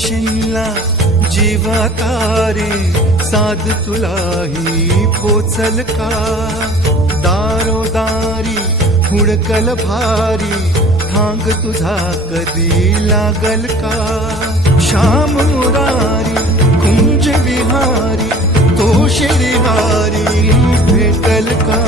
शिनला जीवा तारे साध तुलाही पोचल का दारोदारी हुडकल भारी थांग तुझा कधी लागल का श्याम मुरारी कुंज विहारी तो श्रीहारी भेटल का